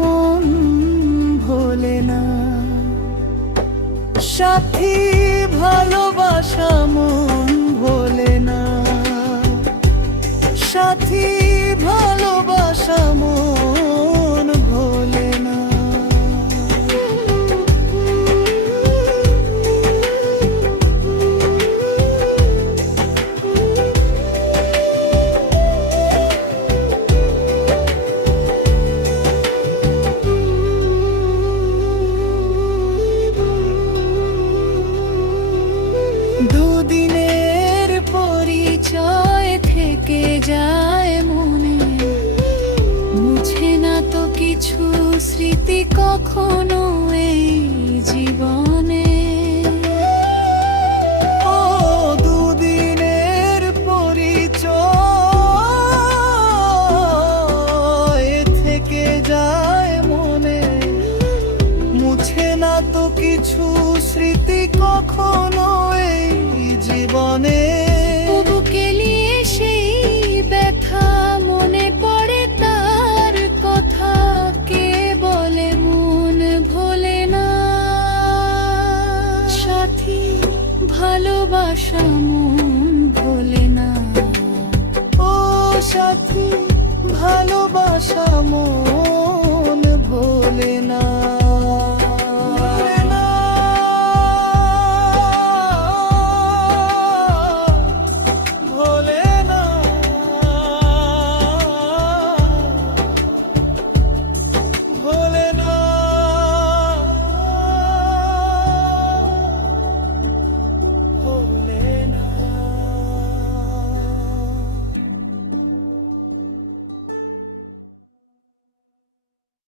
মন ভোলে না। সাথী ভালোবাসা মন ভোলে না। সাথী ভালোবাসা মন ভোলে না। দুদিনের পরিচয় থেকে যায় মনে, মুছে না তো কিছু স্মৃতি কখনো এই জীবনে। ও দুদিনের পরিচয় থেকে যায় মনে, মুছে না তো কিছু স্মৃতি কখনো এই জীবনে। বুকে নিয়ে সেই ব্যথা মনে পড়ে তার কথা, কে বলে মন ভোলে না। সাথী ভালোবাসা মন ভোলে না। ও সাথী ভালোবাসা মন ভোলে না।